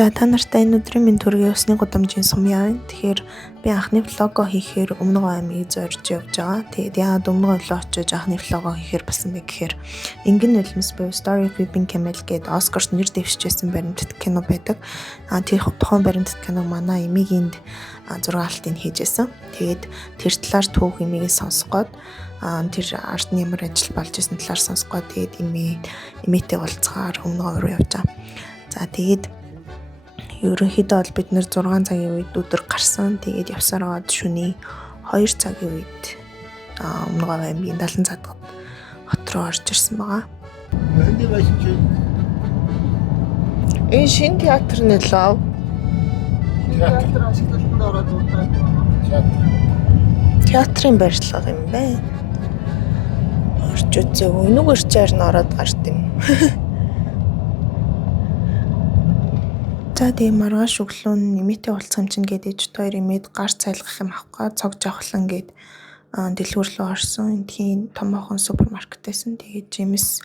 За та нартай энэ өдрийн минь төргийн усны гудамжийн сумья байна. Тэгэхээр би анхны влого хийхээр Өмнөг аймыг зорж явж байгаа. Тэгээд яагаад Өмнөг аймлоо очиж анхны влого хийхээр болсон бэ гэхээр Ингэн нулимс буюу Story of Weeping Camel гэдэг Оскарт нэр дэвшижсэн баримтат кино байдаг. Тэр тухайн баримтат киног манай эмигийн зургаалтыг хийжсэн. Тэгээд тэр талаар түүх эмигээ сонсгоод тэр артны ямар ажил болж исэн талаар сонсгоод тэгээд эмээтэй уулзгаар Өмнөг ам руу явж байгаа. За тэгээд ерөнхийдөө бол бид нэр 6 цагийн үед өдөр гарсан. Тэгээд явсаар аваад шөнийн 2 цагийн үед Өмнөг аймгийн 70 цадгад хот руу орж ирсэн байгаа. Энэ шинэ театр нэлээ. Театр ашиглалтанд ороод удаа. Театрын барилга юм байна. Орж үзээгүй. Нүг өрчээр нь ороод гард юм. За тийм маргааш өглөө нэмээтэй уулзсан чинь гэдэг хоёр имэд гар цайлгах юм авах цог жавхлан гээд дэлгүүр рүү орсон. Эндхийн томоохон супермаркет байсан. Тэгээд Жимс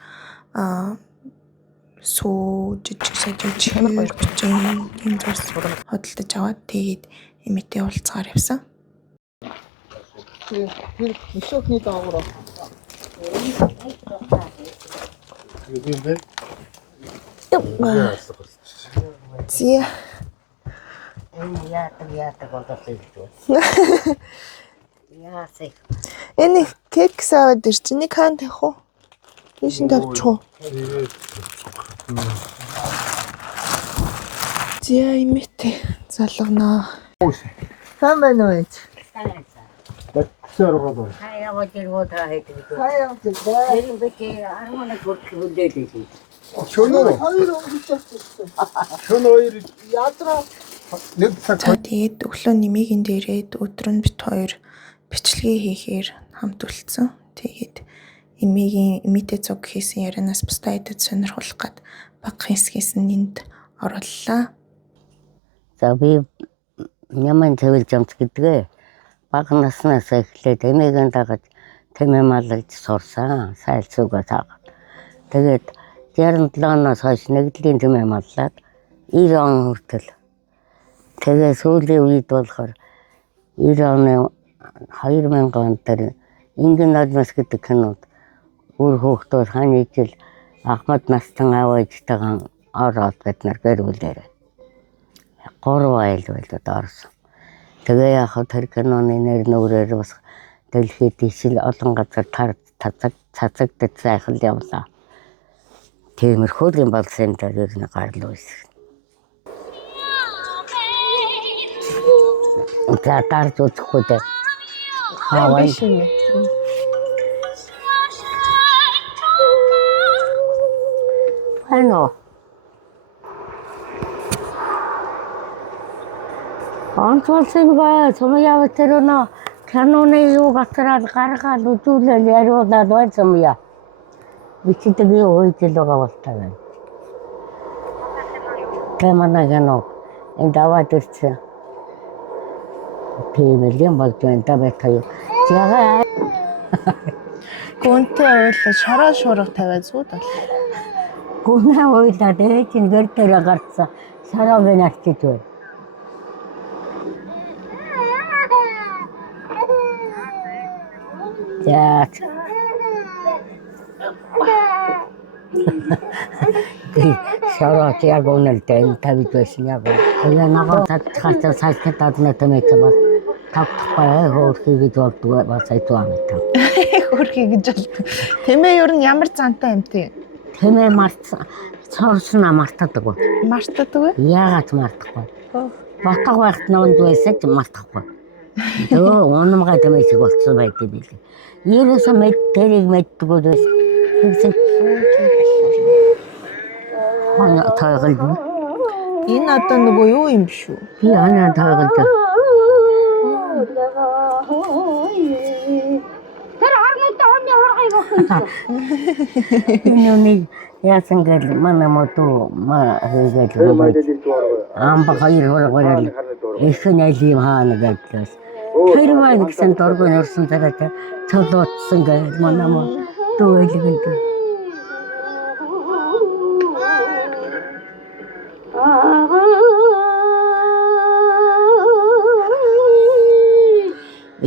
суу жижиг сажиж амар гоё бичэн юм зурс хөдөлтөж аваад тэгээд имээтэй уулзгаар явсан. Тэр өшөөхний доогоор. юм бэ? Зя. Яатаг болчихсон. Яасыг. Энэ кек савад ирсэн. Нэг хаан тавих уу? Ийшин тавьчих уу? Зя имэтэй залгана. Сайн байна уу? Батсаргоо. Хаяа бодиргоо таахэд. Хаяа бодиргоо. Энэ бэкээ армана бүртгүүлээд. Шөнөө хоёр өнгөцсөн. Шөнөө хоёр ядраа нэг цаг. Тэгээд өглөө нэмигийн дээрээд өдөр нь бит хоёр бичлэгээ хийхээр хамт үлдсэн. Тэгээд эмээтэй цог хийсэн ярианаас бусдаа идэд сонирхуулах гад баг хэсгээс нь энд орууллаа. За би няман цэвэл жамц гэдгээ баг наснаас эхлээд эмээгийн дагаж тэмээ малж сурсан. Сайл зүгөө таагаад. Тэгээд 67 оноос хойш нэгдлийн тэмээ маллаад 90 он хүртэл. Тэгээ сүүлийн үед болохоор 90 оны 2000 он дээр Ингэн нулимс гэдэг кинод үр хөөхтөөр хааны ижил Ахмад Настан аваажтайгаан ороод бид нар гэрүүлээрээ 3 айл байлууд орсон. Тэгээ яг тэр киноны нэр нүрээр бас дэлхийд ишил олон газар цацагдаж сайхан явлаа. Тиймэрхүү юм болсон юм дээр нэг гарлуу байсан. За тарж үзэхгүй дээ. Хаваа шинэ. Хано. Антвалсингаа сумяа тэрнэ каноны юу батраад гаргаад үзүүлэл яриулаад байсан юм. Бичдэг юу ହୋଇжл байгаа болтой. Тэмэнэгэно энэ даваад ирсэн. Тэмэлэн болж байна та байтаа. Яга. Гүнтэй ойлоо шороо шуурга тавиад зүуд бол. Гүнээ ойлаад ээж нь гэр дээр гарцсан. Шараа гэнэчиж байна. За. Шараа яг үнэлтэй тавьж байсан яг. Тэгээ нагаа цацхаа сальтад нэтэмэж байна. Тавтахпаа хөөрхий гэж болдгоо бас айдваа мэт. Хөөрхий гэж болдог. Тэмээ ер нь ямар зантай юм те? Тэмээ мартсан. Цорсноо мартадаг. Мартадаг вэ? Яагаад мартахгүй? Батаг байхад нөөнд байсан ч мартахгүй. Өө унамгаа тэмээ шиг болцсон байдаг билээ. Ерөөсөө мэд тэрийг мэддэггүй байсан. Тэгсэн. Хана таагалгүй. Энэ одоо нөгөө юу юм биш үү? Би хана таагалгүй. Тэр армуудаа хоньны харгыг өгсөн. Энэ яасан гэл манай моту хийгээд байд. Амба хоёр хургуул ихэнх айлын хаана гэдгээс. Тэр маань гэсэн дургүй нөрсөн цагаатай цолоодсон гэл манай мо дөөйлгөнд.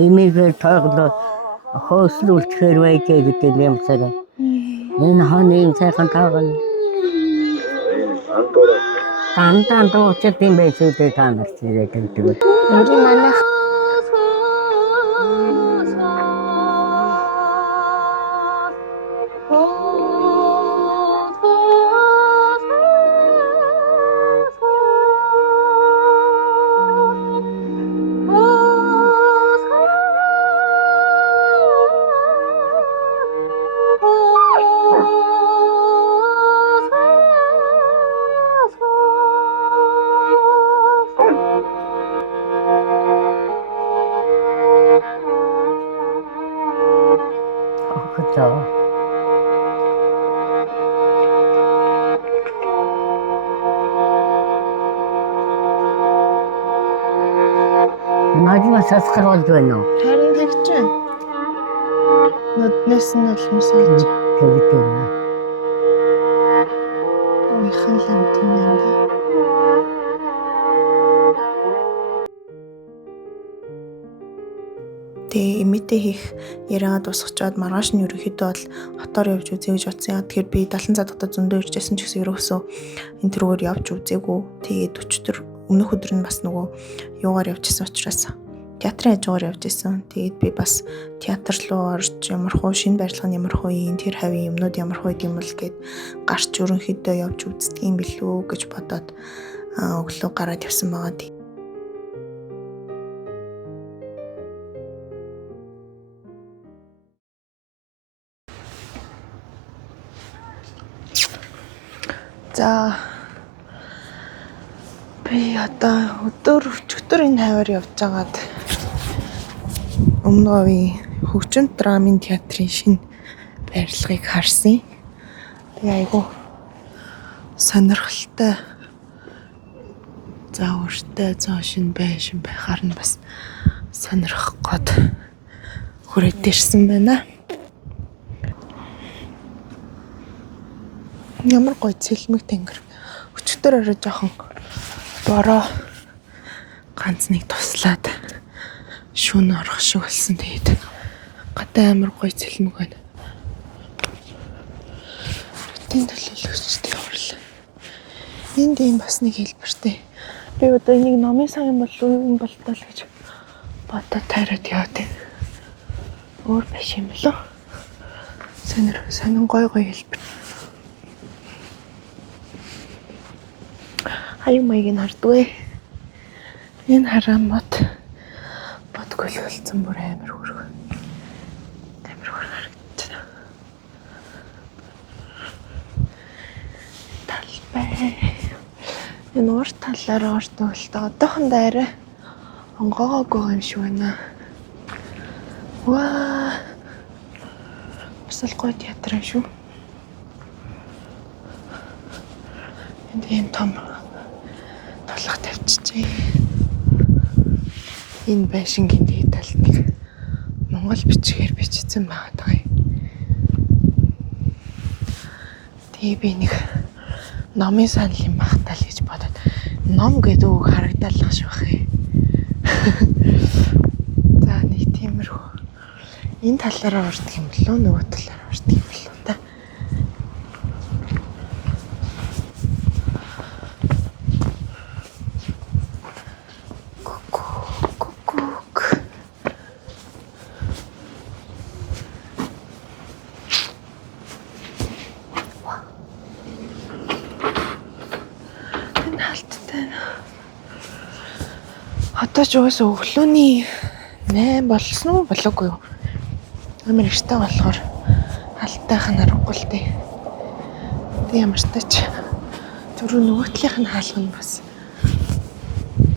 Эмээгээр тооглоод хөөслүүлчихээр байжээ гэдэг юм сараа. Энэ хонь ийм сайхан таагаад. Тантан дуучид юм байж үү та нар чирээд гэдэг. Өөрийн манайх Хөөцөө. Надад сасгал болж байна уу? харин тэгж байна. Нүднээс нь улмс олж Тэгдэг юм. уйхан ламт юм байна. Тэгээ эмээтэй хийх яриагаа дуусгачаад маргааш нь ерөнхийдөө бол хотоор явж үзье гэж бодсон. Яг тэгэхээр би 70 цадагта зөндөө иржсэн ч гэсэн ерөөсөө энэ төрөөр явж үзээгүй. Тэгээд өчтөр өмнөх өдөр нь бас нөгөө юугаар явжсэн учраас театрын хажуугаар явж исэн. Тэгээд би бас театр руу орж ямархуу шинэ барилга нь ямархуу юм, тэр хавийн юмнууд ямархуу юм бол гэд гарч ерөнхийдөө явж үздэг юм билүү гэж бодоод өглөө гараад явсан байгаа. За би одоо өчигдөр энэ хаваар явж байгаад Өмнө говийн хөгжим драмын театрын шинэ барилгыг харсан. Тэгээ айгу сонирхолтой. За өөртөө зоошин байшин байхаар нь бас сонирхох гээд хүрээд ирсэн байна. Ямар гоё цэлмэг тэнгэр. Өчигдөр орой жоохон бороо ганц нэг туслаад шүүн орох шиг болсон. Тэгээд гадаа амар гоё цэлмэг байна. Тэн төлөөлөгчтэй яварлаа. Энд ийм бас нэг хэлбэртэй. Би одоо энийг номын сан юм болов уу юм болтол гэж бодоод тайраад яваад байна. Өөр биш юм болов. Сонин гоё хэлбэр. Аюу маяг нь хардгүй. Энэ хараамт бодгүй л болсон бүр амар хөргөө. Амар хөргөө харагдчихна. Талбай. Энэ урт талаараа урт үлдээ. Одоохондоо арай онгоогоогүй юм шиг байна. Ваа. Бас л гоё театр юм шүү. Энд ийм том толгой тавьчихжээ. Энэ байшингийн дээд талд нэг монгол бичгээр бичсэн байгаа юм. Тэгээ би нэг номын санал юм багтаа л гэж бодоод ном гэдэг үг харагдалах шиг бахыг. За нэг тиймэрхүү. Энэ талаараа урддаг юм болоо нөгөө талаараа урддаг юм болоо та. Одоо ч уусаа өглөөний 8 болсон уу болоогүй юу? Амар ихтэй болохоор халтайх нь аргагүй л дээ. Тэг ямар ч тач түрүү нөгөөтлийнх нь хаалга нь бас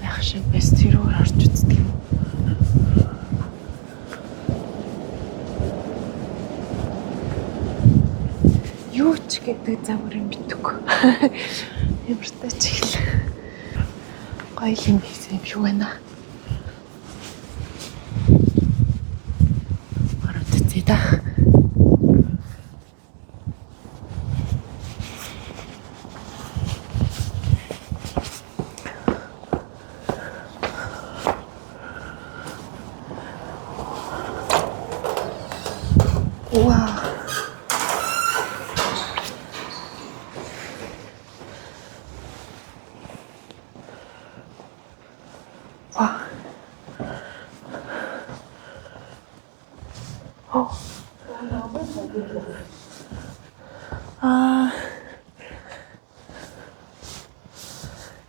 байх шиг бэс тэрүүр орж үздэг юм. Юу ч гэдэг загварын битүүг. Ямар ч тач хэл. Гоё юм хийсэн юм шиг байна. Ороод үзье да. Вау. Вау.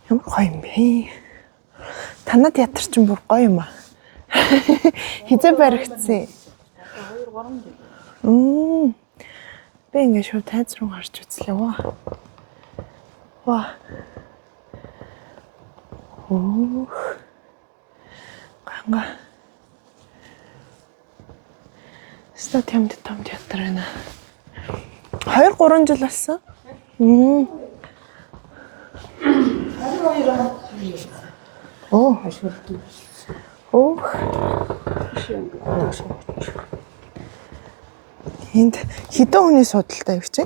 Ямар гоё юм бэ? Танай театр чинь бүр гоё юм аа. Хизээ баригдсан. 2-3 жил. Би ингээд шууд тайз руу гарч үзлээ. Ваа. Ганга. Статиам том театр байна. 2-3 жил болсон. 22 он. Ашигладаг. Энд хэдэн хүний судалтай юу чи?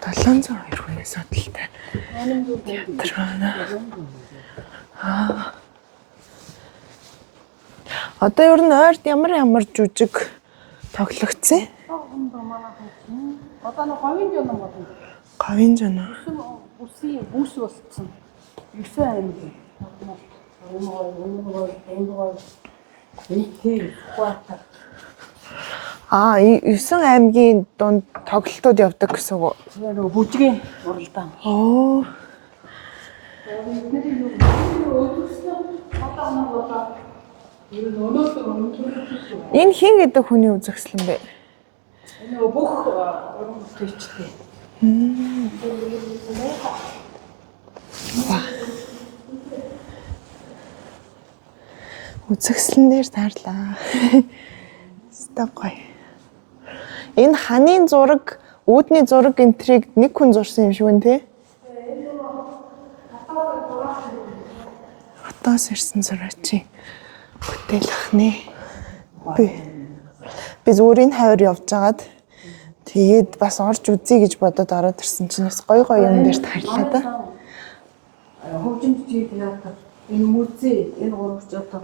702 хүний судалтай. Театр байна. Одоо ер нь ойрд ямар жүжиг тоглогдсон? Одоо нэг говийн жон юм байна. Говийн жон. Үсийн бүс болсон. 9 аймаг. Аа, 9 аймгийн дунд тоглолтууд явдаг гэсэн үг. Нөгөө бүжгийн уралдаан. Оо. Энэ хин гэдэг хүний үзэгсэл юм бэ? Нөгөө бүх уран бүтээлчтэй. Үзэгслэн дээр таарлаа. Өстой гоё. Энэ ханийн зураг, үүдний зураг энтрийг нэг хүн зурсан юм шиг байна тий? Хотоос ирсэн зураачийн бүтээл ахны. Би зүрийн хавар явжгаад тэгээд бас орж үзье гэж бодоод ороод ирсэн чинь бас гоё юм дээр таарлаа да. Хөгжимч театр, энэ музей, энэ гурвч одоо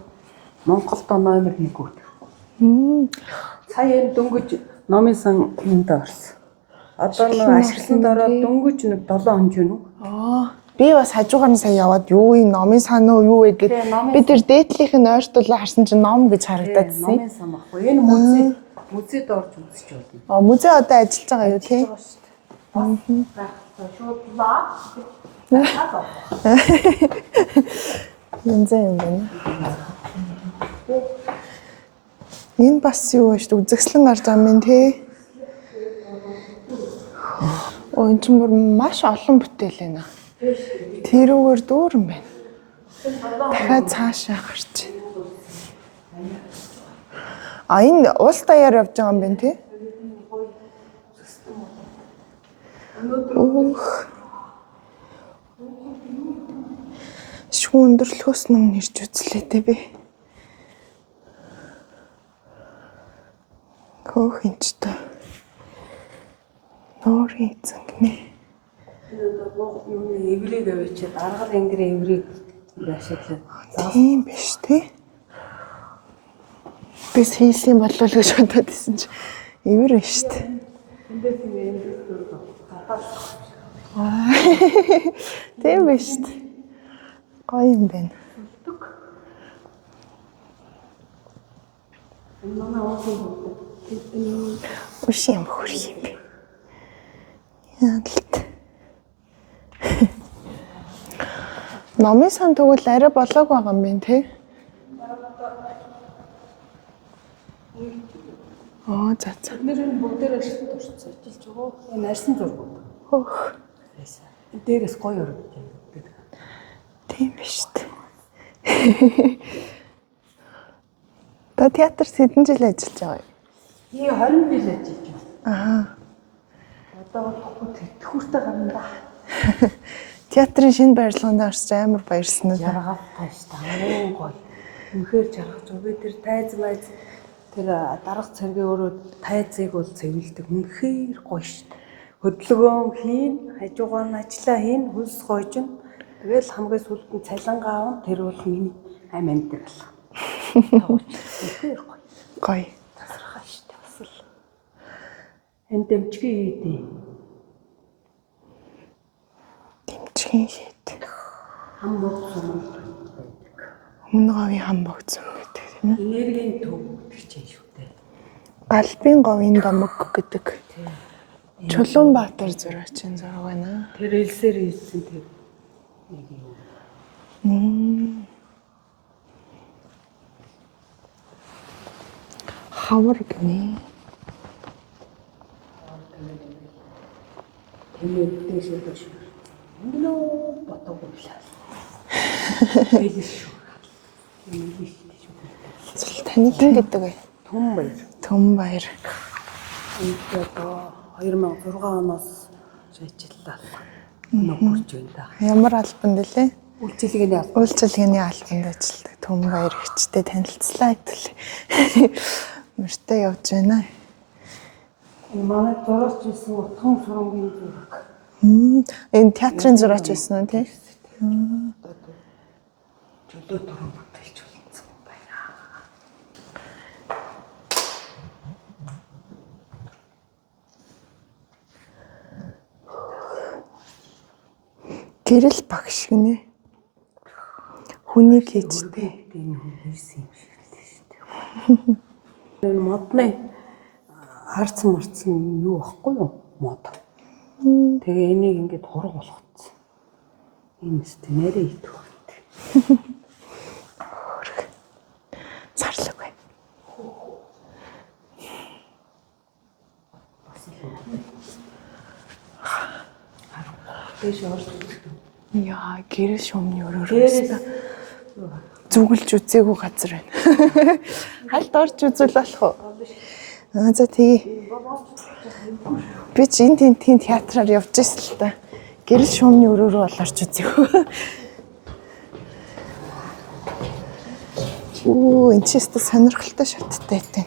Монголд номер 1 үү. Сая энэ дөнгөж номын сан энд орсон. Одоо нэг ашиглалтанд ороод дөнгөж нэг 7 хоног юу? Би бас хажуугаар нь сая яваад юу юм номын сан уу юу вэ гэд би тэр дээдлийнх нь ойртуулаа харсан чинь ном гэж харагдаад Номын байсан. сан баггүй. Энэ музейд орж үзэж байна. Музей одоо ажиллаж байгаа юу тий? Шууд лаа. Музей юм байна. Энэ бас юу вэ шүү дээ үзэгслэн гарч байгаа юм тий. Энэ ч бүр маш олон бүтээл байна. Тэрүүгээр дүүр юм байна. Дахиад цаашаа гарч байна. Энэ уул даяар явж байгаа юм байна тий. Шүүн өндөрлөхөөс өмнө ирж үзлээ дээ би. Хөөх энэ та. Нуурын эзэн гинэ. Юу эврэг авчиад аргал ангирын эврэг ашиглаад. Тийм биш тий. Би хийсэн болов гэж бодоод исэн чи эвэр нь шүү дээ. Эндээс ингэ дөрөв. Тийм биш шүү дээ. Гоё юм байна. Үш юм хөрх юм бэ. Яалт. Номын сан тэгвэл арай болоог байгаа юм байна тий. За. Нэр нь бүгдээр ашиглалтанд орсон. Ижилж байгаа. Энэ арьсан зураг. Хөөх. Дээрээс гоё өргөж байна. Тийм биш үү. Та театрт хэдэн жил ажиллаж байгаа юм? Би 20 жил ажиллаж байна. Одоо тэтгүүртэй гарна да. Театрын шинэ барилганд орсож амар баярлсан уу? Жаргал тааш таа. Гоё. Үнэхээр жаргаж байгаа. Би тэр тайз майз тэр дарга цэргийн өөрөө тайзыг бол цэвэрлдэг. Үнэхээр гоё шүү дээ. Хөдөлгөөн хийн, хажуугаар нь ажиллаа хийн, хөлс гоожин. Тэгэл хамгийн сүүлд нь цалингаа аван тэр бол миний амь амьдрал. Үнэхээр гоё. Гоё. Тасархаа шүү дээ бас л. энэ дэмжгийн хийдий. Дэмжгийн шийд. Хам богцсон. Өмнө говийн хам богцсон гэдэг тийм үү? Энергийн төв гэдэг чинь шүү дээ. Галбын говийн домог гэдэг. Чулуун Баатар зурагчийн зураг байна. Тэр элсээр хийсэн тэр нэг юм. Хавар гинэ. Тэмээдтэй шүү. Нөө ботоогүй билээ. Элс шүү. Зөв таны хин гэдэг вэ? Түнбаяр. Түнбаяр. Энд одоо 2006 оноос ажиллаа. Нөхөрч байна да. Ямар албанд лээ? Үйлчилгээний албан. Үйлчилгээний албанд ажилладаг Түнбаяр ихчтэй танилцлаа хэвэл. Мөртөө явж байна. Энэ манай зурагч байсан утган сурамгийн зураг. Энэ театрын зурагч байсан уу тий? Чөлөө туран бүтээлч болсон байна. Гэрэл багш гинэ. Хүнийг хийжтэй. Энэ хүн хийсэн юм шиг л шүү дээ. Энэ модны харцсан юу байхгүй юу? Мод. Тэгээ энийг ингээд хураг болгоцсон. Энэ өстө нэрээ идэх хэрэгтэй. Зарлаг бай. Дэш орж. Яа, гэрэл шумны өрөөрөө Дээрээс зүгэлж үзээгүй газар байна. Хальт орж үзвэл болох уу? За тий. Би ч энэ тийм театраар явж ирсэн л та. Гэрэл шумны өрөөрөө олорч үзээгүй. Оо, энэ ч өстө сонирхолтой шаттай байт.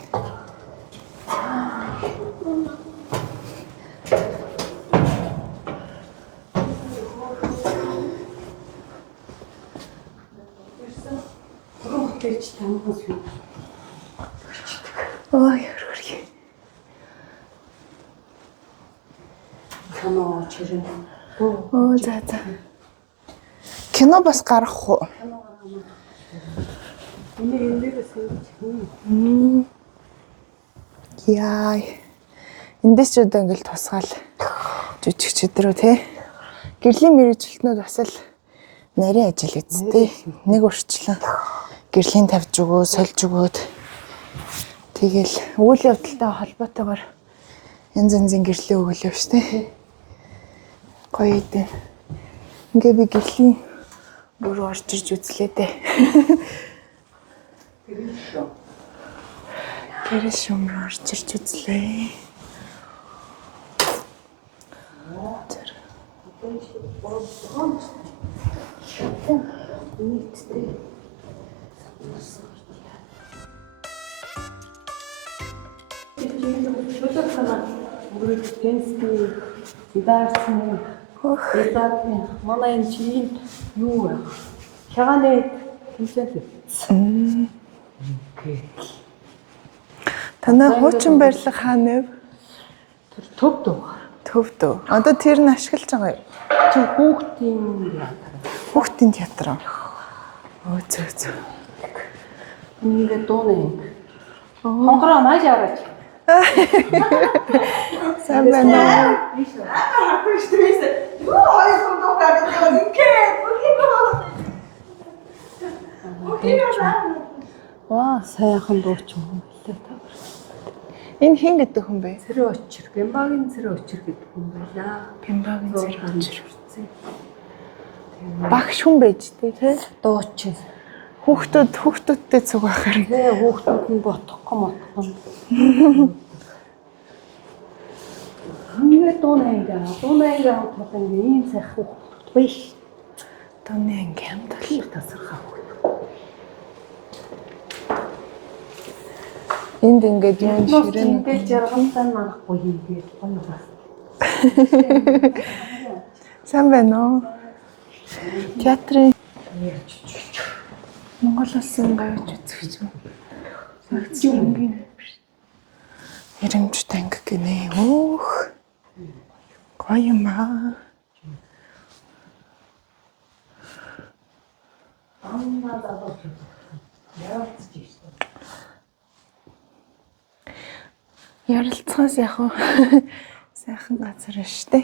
Тэрч тамгас юу? Ой, хөргий. Кино чирэн. Оо, за. Кино бас гарах уу? Эндээс Яа. Эндээс ч одоо ингээл тусгаал жүжигч өдрөө тий. Гэрлийн мэргэжилтнүүд бас л нарийн ажил эзтэй. Нэг урчлан гэрлийн тавьж өгөө, сольж өгөөд тэгэл үйл явдалтай холбоотойгоор янз янзын гэрлийн өгүүлээ шүү дээ. Гоё дээ. Ингээ би гэрлийн бүр орж ирж үзлээ дээ. Гэрэл шум руу орж ирж үзлээ. манай энэ чинь юу вэ? Хягааны тэмцээн. Танай хуучин барилга хаана вэ? Тэр төв дөө. Төвд. Одоо тэр нь ашиглаж байгаа юу? Чи хүүхдийн яатар. Хүүхдийн театр. Өө зөө. Ингээд дууны. Хонгороо маш аваач. Сайн байна уу? Ваа, сайхан дууч юм билээ та. Энэ хин гэдэг хүн бэ? Цэрэг очир, Гэмбагийн цэрэг очир гэдэг хүн байлаа. Гэмбагийн цэрэг очир. Багш хүн байж тээ тий? Дууч. Хүүхдүүдтэй цуг ахаар. Тэгээ хүүхдүүд нь ботохгүй мотхон. Ингээд дуунаа хамтлаа ингээд ийм сайхан хүүхдүүд биш. Дууны анги хамтал Тасархаа хүүхдүүд. энд ингээд юм ширээн Ингээд жаргалтай нарахгүй хийгээд гоё бас. сайн байна уу? Театрын Монгол улсын гавьж үзэж байна. Ирэмжт анги гинэ. Өөх. Гоё юм аа. Ярилцахаас яг уу сайхан газар биш үү?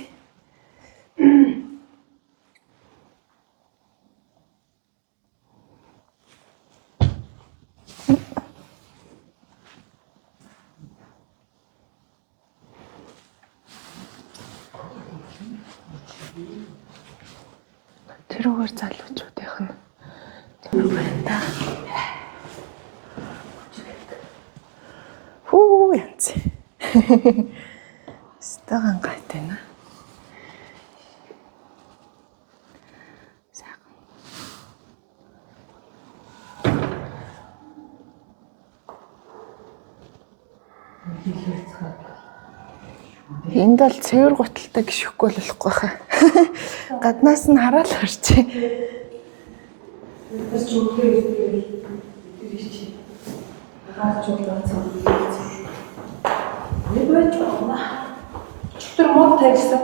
Тэрүүгээр залуучуудынх нь тэр байна да. Хүү янз. Стаган гайтай. Сайхан. Энд бол цэвэр гуталтай гიშхгүй л болохгүй хаа. Гаднаас нь хараад харчээ. Тэр мод тавьсан.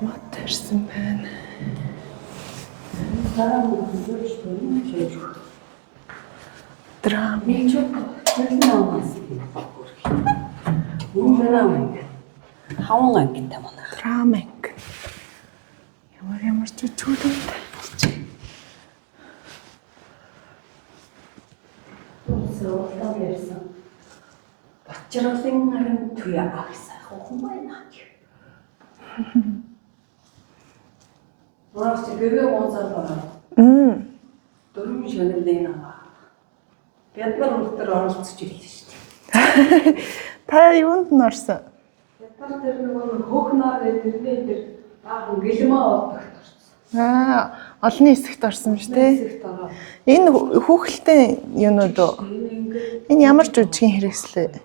Мод тавьсан байна. Драм. Хаван ангитай манай. Драминг. Ямар ч чөлөөтэй. Суултаа ярьсан. Бачралын нарийн туяа авсан хүн байна. Мөрөс дэвээ гонцоор байна. Дөрвөн шөнөний наа. Бид нар өнөдөр оролцож ирлээ шүү дээ. Та юунд нь орсон? Бид нар тэр нөгөө хөөхнөр тэрний тэр баахан гэлмээ олдогт орсон. Олонний хэсэгт орсон шүү дээ. Хэсэгт ороо. Энэ хүүхэлтэй юунууд уу? Энэ ямар жүжигний хэрэгслээ?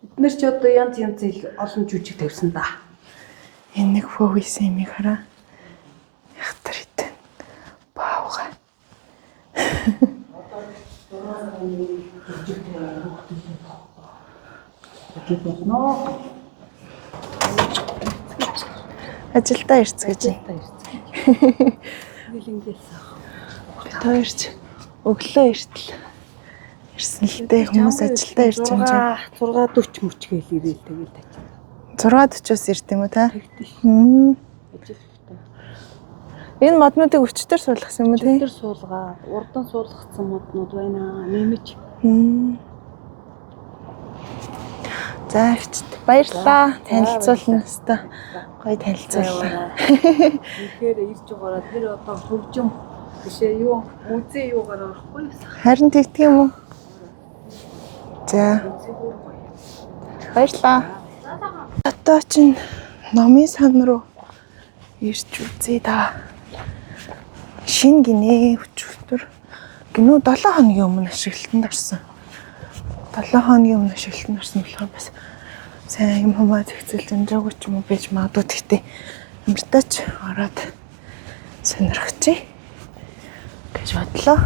Бид нар ч одоо янз янз олон жүжиг тавьсан да. Энэ нэг фөөгийн юмыг хараа. Яхтар хитэн. Баавга. Ажилдаа ирцгэж байна. Бид хоёрч өглөө иртэл ирсэн л дээ хүмүүс ажилдаа ирж байгаа. 6:40 мөчгээл ирээл тэгээд очив. 6:40-оос ирд юм уу та? Ажилтай. Энэ моднуудыг өчтөр суулгасан юм уу те? Тэр суулгаа, урдан суулгацсан моднууд байна. Нэмэж. За ихт баярлалаа. Танилцуулна өстой. Гоё танилцууллаа. Тэгэхээр ирж байгаараа тэр одоо хөгжим бишээ юу музей юугаар орохгүй юу? Харин тэгдэг юм уу? За. Баярлалаа. Одоо чинь номын сан руу ирж үзье да. Шин гинэ өчигдөр гинөө 7 хоногийн өмнө ашиглалтанд орсон. 7 хоногийн өмнө ашиглалтанд орсон болохоор бас сайн юм хамаа зэгцэлж амжаагүй ч юм уу байж магадгүй гэхдээ амртаач ороод сонирхчихъя гэж бодлоо.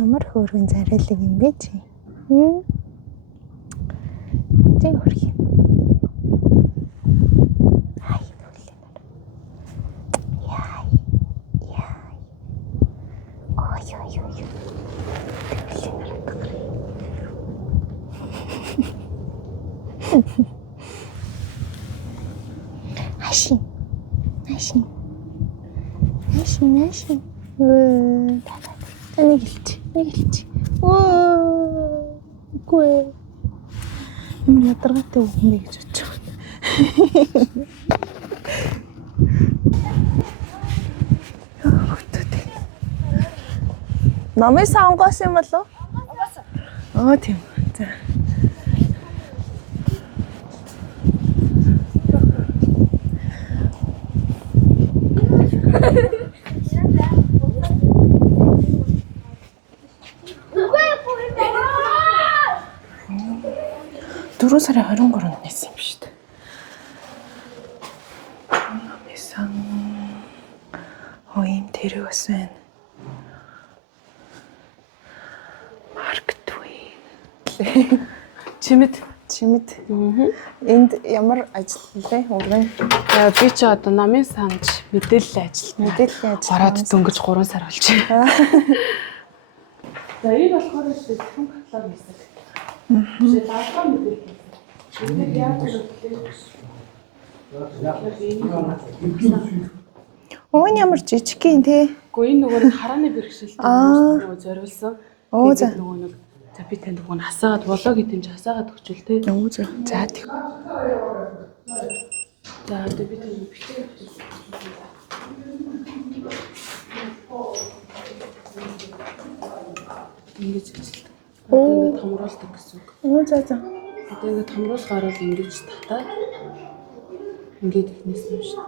Ямар хөөргөн царайлаг юм бэ чи? Тэг хөрх юм. Ай нүлэнэр. Яй. Ой. Ашин. Нэг илч. Үгүй. Юм ядаргатай үг мэй гэж бодож байгаа. Номын сонгоос юм болов? Оо тийм. За. Дөрөв сарын 23-нд нээсэн юм шүү дээ. Намайсан. Ийм тэрэг бас байна. Чимэд. Энд ямар ажил вэ? Өргөн Би ч одоо намын санж мэдээлэл ажилтнаа. Ороод дөнгөж 3 сар болчихсон. За энэ болохоор зөвхөн каталог хийсэн. Тэгээд даалгавар мэдээлэл. Тэгээд яг Өн ямар жижигхэн те. Гэхдээ энэ нөгөө нэг харааны бэрхшээлтэй нөгөө зориулсан. Тэгээд нөгөө нэг за би танд нөгөө хасаагаад болоо гэдэг юм чи хасаагаад өгчүүл те. За тийм. За одоо би танд бэлтгэл өгчүүл. Ингэж ажилладаг. Одоо ингэ томруулдаг гэсэн үг. За. Одоо ингэ томруулахаар бол ингэж татаад ингээд ихнээс нь шүү.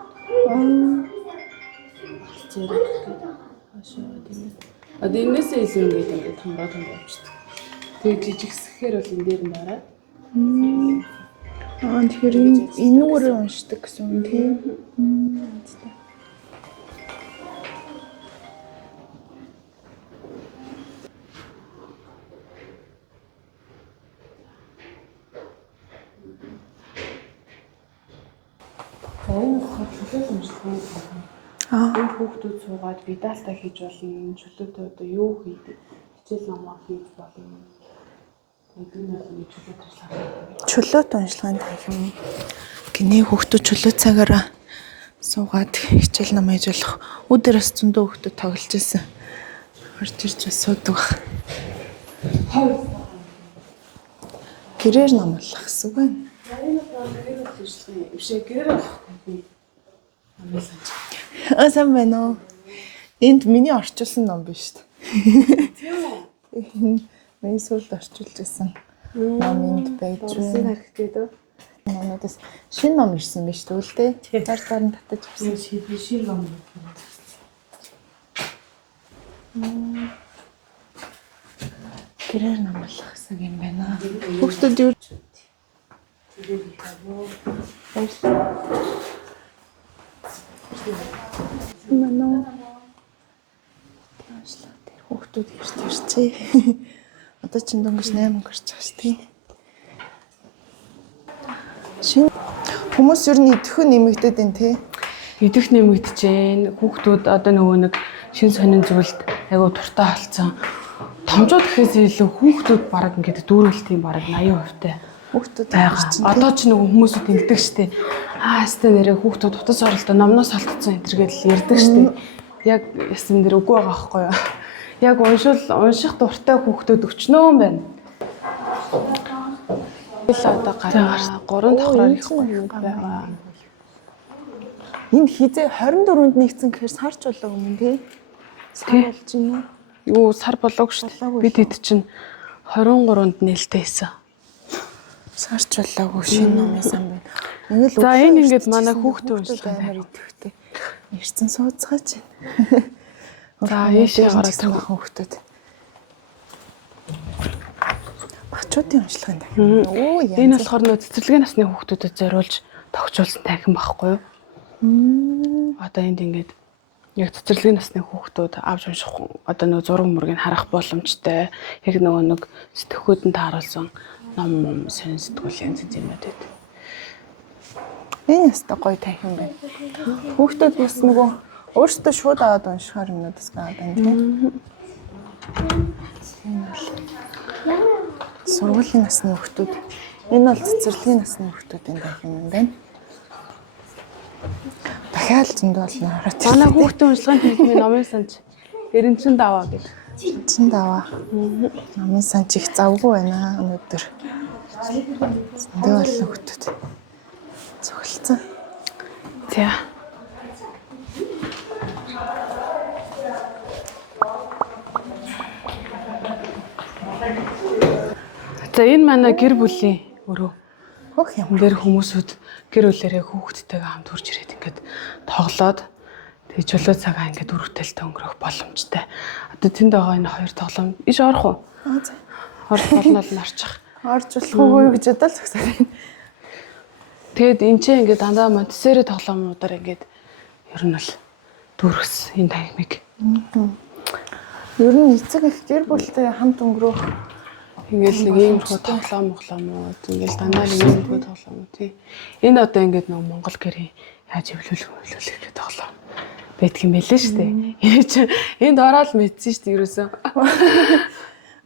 Зэрэг гэдэг. Хашаа тийм. Одоо энэсээ илүү ингээд томроод явчихдаг. Тэгээд жижигсэхээр бол энэ дээр нь дараа. Тэгэхээр энүүгээр уншдаг гэсэн үг тийм. Энэ хөлөө өмсгөн. Энэ хүүхдүүд суугаад видалта хийж болно. Чөлөөтэй одоо юу хийдэг? Хичээл номоо хийж болно. Тэгээд энэ бол чөлөөт ажиллагаа. Чөлөөт уншлагын танхим. Гинэ хүүхдүүд чөлөө цагаараа суугаад хичээл ном хийж болох. Өдөрөөс зөндөө хүүхдүүд тоглож байсан. Орж ирж асуудаг. Гэрээр ном болох гэсэн үг байна. Энэ одоо гэрэл ажиллагаа юм шиг гэрэл болох би. Сайн байна уу? Энд миний орчуулсан ном биш үү? Тийм үү? Миний сүлд орчуулж байсан ном энд байж байна. Хэрэгтэй дээ. Номоос шинэ ном ирсэн биш үү л дээ? Дараа нь татаж ирсэн. Шил ном. Гэрээр ном болох гэсэн юм байна. Хүүхдүүд юу Мано. Ташлаа тэр хүүхдүүд ирчээ. Одоо ч дөнгөж 8 гарч байгаа шүү дээ. Шин хүмүүс ер нь идэхэн нэмэгдээд байна те. Идэх нэмэгдэж जैन. Хүүхдүүд одоо нөгөө нэг шин сонин зүйлд айгуу дуртай болсон. Томчууд гэхээс илүү хүүхдүүд бараг ингээд дүүрэлтийн бараг 80% тай. Хүүхдүүд байгаа. Одоо ч нөгөө хүмүүсүүд ингэдэг штеп. Хаастай нэрээ хүүхдүүд утас оролдоо номноос олдсон энэ төр гэдэл ярьдаг штеп. Яг ясан дээр үгүй байгаа байхгүй юу? Яг унших дуртай хүүхдүүд өчнөө юм байна. Тэгэл одоо гараа 3 давхраар их байгаа. Энэ хизээ 24-нд нэгдсэн гэхээр сарч болоо юм тий. Сар болж байна уу? Юу сар болоогүй шүү дээ. Бид хэд чинь 23-нд нээлттэй хийсэн. Сарч болоогүй шинэ ном ясан байна. За энэ ингээд манай хүүхдээ уншилсан амар идэвхтэй. Ирсэн сууцгаач. За ийшээ гараад байгаа хүүхдүүд. Бачуудын уншлагын танхим. Оо яа. Энэ болохоор нөө цэцэрлэгийн насны хүүхдүүдэд зориулж тогтжуулсан танхим байхгүй юу? Одоо энд ингээд яг цэцэрлэгийн насны хүүхдүүд авч унших одоо нөгөө зураг мөргийг харах боломжтой. Яг нөгөө нэг сэтгхүүдэнд тааруулсан ном сонин сэтгүүл янз янз юм байдаг. Энэ яста гоё танхим байна. Хүүхдүүд бас нөгөө өөрсдөө шууд аваад уншихаар юмнуудаас байгаа байна тийм. Сургуулийн насны хүүхдүүд. Энэ бол цэцэрлэгийн насны хүүхдүүдийн танхим юм байна. Дахиад зөнд болно хараад. Манай хүүхдийн уншлагын танхимын номын санж 90 даваа гэдэг. 90 даваа. Номын санж их завгүй байна өнөөдөр. Зөндөө болно хүүхдүүд. Цогцолцсон. За. За энэ манай гэр бүлийн өрөө. Хөх юм. Дээр хүмүүсүүд гэр бүлэрээ хүүхдтэйгээ хамт хурж ирээд ингээд тоглоод тэгээ чөлөө цагаа ингээд үргэлжлэлтэй өнгөрөх боломжтой. Одоо тэнд байгаа энэ хоёр тоглоом иш орох уу? За. Орох болно л нарчих. Орж болохгүй гэж бодол зогсоод байна. Тэгэд энэ ч ингээд дандаа Монтессори тоглоомнуудаар ингээд ер нь бол дүүргэс энэ танхимыг. Ер нь эцэг их гэр бүлтэй хамт өнгөрөх Ингээл нэг иймэрхүү тоглоом уу. Ингээл дандаа нэг иймэрхүү тоглоом уу тий. Энэ одоо ингээд нэг Монгол гэрээ яаж эвлүүлэх гэх тоглоом байдг юм байлээ шүү дээ. Энд ороод мэдсэн шүү дээ ерөөсөө.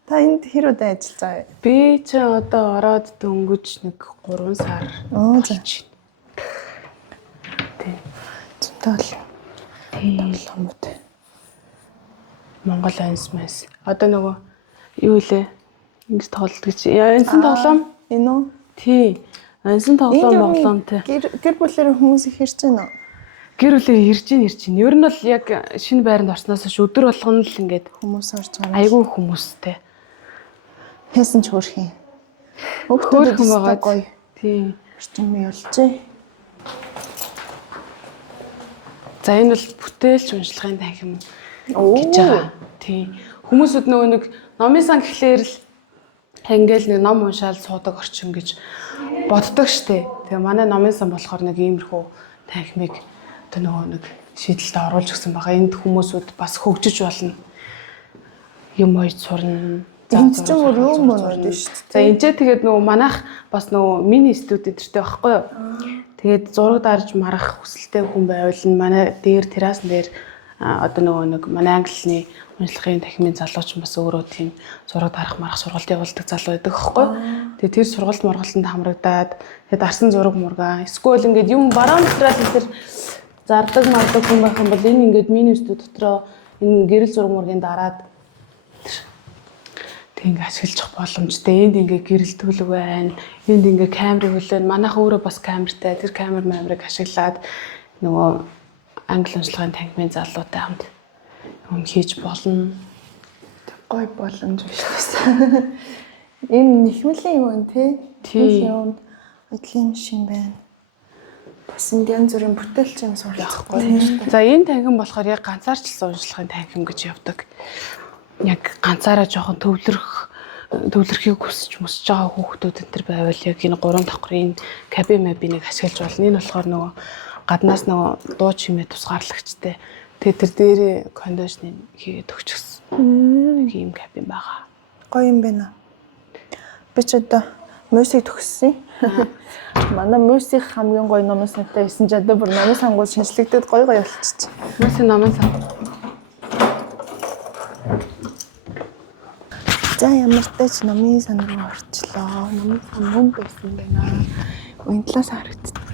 Та энд хэр удаа ажиллаж байгаа вэ? Би ч одоо ороод дөнгөж нэг 3 сар. За. Тий. Зөнтөл. Тоглоомуд. Монгол ансмас. Одоо нөгөө юу илээ? Ингэж тоглолт гэж. Ансан тоглоом. Энэ үү? Тий. Ансан тоглоом Монголомтэй. Гэр бүлээр хүмүүс их ирж байна уу? Гэр бүлээр ирж байна. Ер нь бол яг шинэ байранд орсноос хойш өдөр болгоно л ингээд Хүмүүс орж байгаа. айгүй хүмүүстэй. Хэсэн ч хөөрх юм. Хөөрхөн Хөөхөн байгаа. гоё. Тий. Орчмын болжээ. За энэ бол бүтээлч уншлагын танхим гэж байгаа. Тий. Хүмүүсүүд нөгөө нэг номын сан гэхлээр л ингээл нэг ном уншаал суудаг орчин гэж боддог штэ. Тэгээ манай номын сан болохоор нэг иймэрхүү танхимыг одоо нөгөө нэг шийдэлд оруулж өгсөн байгаа. Энд хүмүүсүүд бас хөгжиж болно. Юм ойж сурна. Энд ч бүр юм болоод шүү дээ. За энэ ч тэгээд нөгөө манайх бас нөгөө мини студи дэртэй байхгүй юу? Тэгээд зураг дарж марах хүсэлтэй хүн байвал манай дээр террасан дээр одоо нөгөө нэг манай англиний уншлагын танхимын залууч бас өөрөө тийм зураг дарах марах сургалт явуулдаг залуу байдаг байхгүй юу? Тэгээд тэр сургалт мургалтанд хамрагдаад тэгээд арсан зураг мургаа эсвэл ингээд юм бараа материал дээр зардаг мардаг хүн байх юм бол энэ ингээд мини студи дотроо энэ гэрэл зураг мургийн дараад тэг ингээ ашиглах боломжтой. Энд ингээ гэрэл төлөв байна. Энд ингээ камерыг хүлээн. Манайх өөрөө бас камертай. Тэр камерыг ашиглаад нөгөө англи уншлагын танхимын залуутай хамт юм хийж болно. Гой боломж биш байсан. Энэ нэхмэлийн юм тий. Тийм. Ажлын машин байна. Бас энэ янз бүрийн бүтээлч юм суралцахгүй. За энэ танхим болохоор яг ганцаарчлсан уншлагын танхим гэж явдаг. Яг ганцаараа жоохон төвлөрөхийг хүсэж байгаа хүүхдүүд энэ төр байвал яг энэ 3 давхрын каби мабиныг ашиглаж болно. Энэ болохоор нөгөө гаднаас нөгөө дуу чимээ тусгаарлагчтай. Тэгээ тэр дээр кондишныг хийгээд өгчихсөн. Нэг юм каби байгаа. Гоё юм байна. Би ч одоо мусик төгссөн. Манай мусик хамгийн гоё номоос надад 9 жадаа бүр номын сангууд шинжлэгдээд гоё болчихчих. Мусик номын сан. За ямар ч тач номын сан руу орчлоо. Номын сан мөн байсан байна. Үн талаас харагддаг.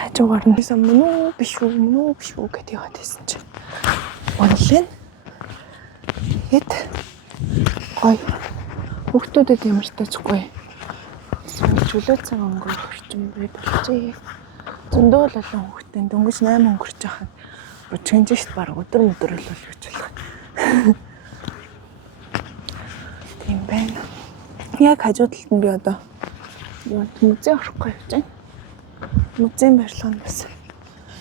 Хажуугаар нь сан мөн үү биш үү гэдэг яваад байсан чинь. Онлайн. Хэд гоё. Хүүхдүүдэд ямар ч тач гоё. Чөлөөцөн өнгөрөх орчин бий болжээ. Зөндөө л олон хүүхдтэй дөнгөж 8 өнгөрч байхад чэнжишт баг өдөр л болж болох. Тийм байна. Яг хажуу талд нь би одоо музей орохгүй явж байна. Музейн барилга нь бас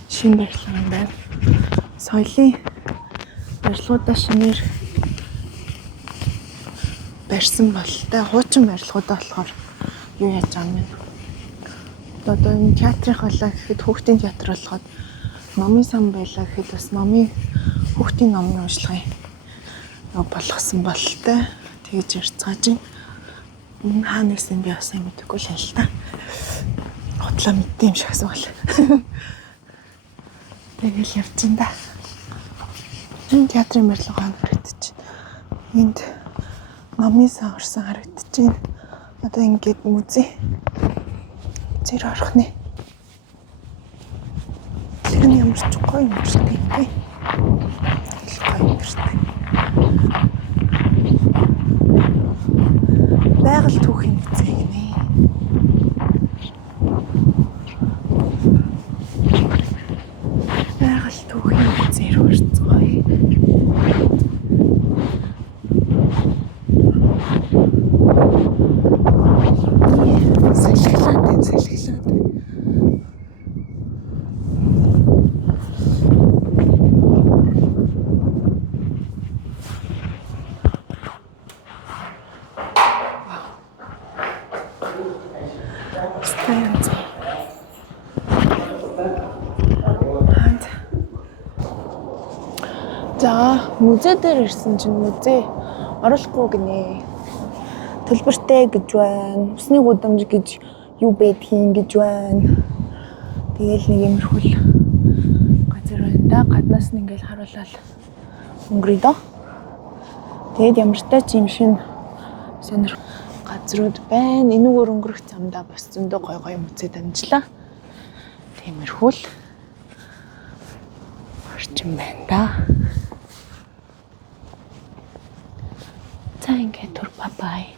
шинэ барилга юм байна. Соёлын барилгуудаа шинээр барьсан болтой. Хуучин барилгуудаа болохоор юу яаж байгаа юм бэ? Одоо энэ театрын холоо гэхэд хүүхдийн театр болгоод номын сан байлаа гэхэд бас номын хүүхдийн номын уншлагын болгосон болтой. Тэгж ярьцгааж байна. Энэ хаанаас юм би бас юм мэдэхгүй л хэл та. Хотлоо мэддэм юм шиг асуувал. Тэгэл явчихин да. Энэ театрын барилга харагдчих. Энд номын сан орсон харагдчих. Одоо ингээд музей зэрэг орох нэ. Тэр нь ямар ч гоё юм шиг тийм ээ. Гоё юм шиг. Байгаль түүхийн музей гинэ. Байгаль түүхийн музей рүү орцгоё. Салхилаад. За За музей дээр ирсэн чинь музей оруулахгүй гинэ. Төлбөртэй гэж байна. Усны гудамж гэж юу байдгийг гэж байна. Тэгээл нэг юмрхүүл газар байна да. Гаднаас нь ингээл харуулаад өнгөрөе доо. Тэгээд ямар ч тач юм шин сонир газрууд байна. Энүүгээр өнгөрөх замдаа бас зөндөө гой гой музей дамжлаа. Тиймэрхүүл орчин байна да. За ингээд тур бай.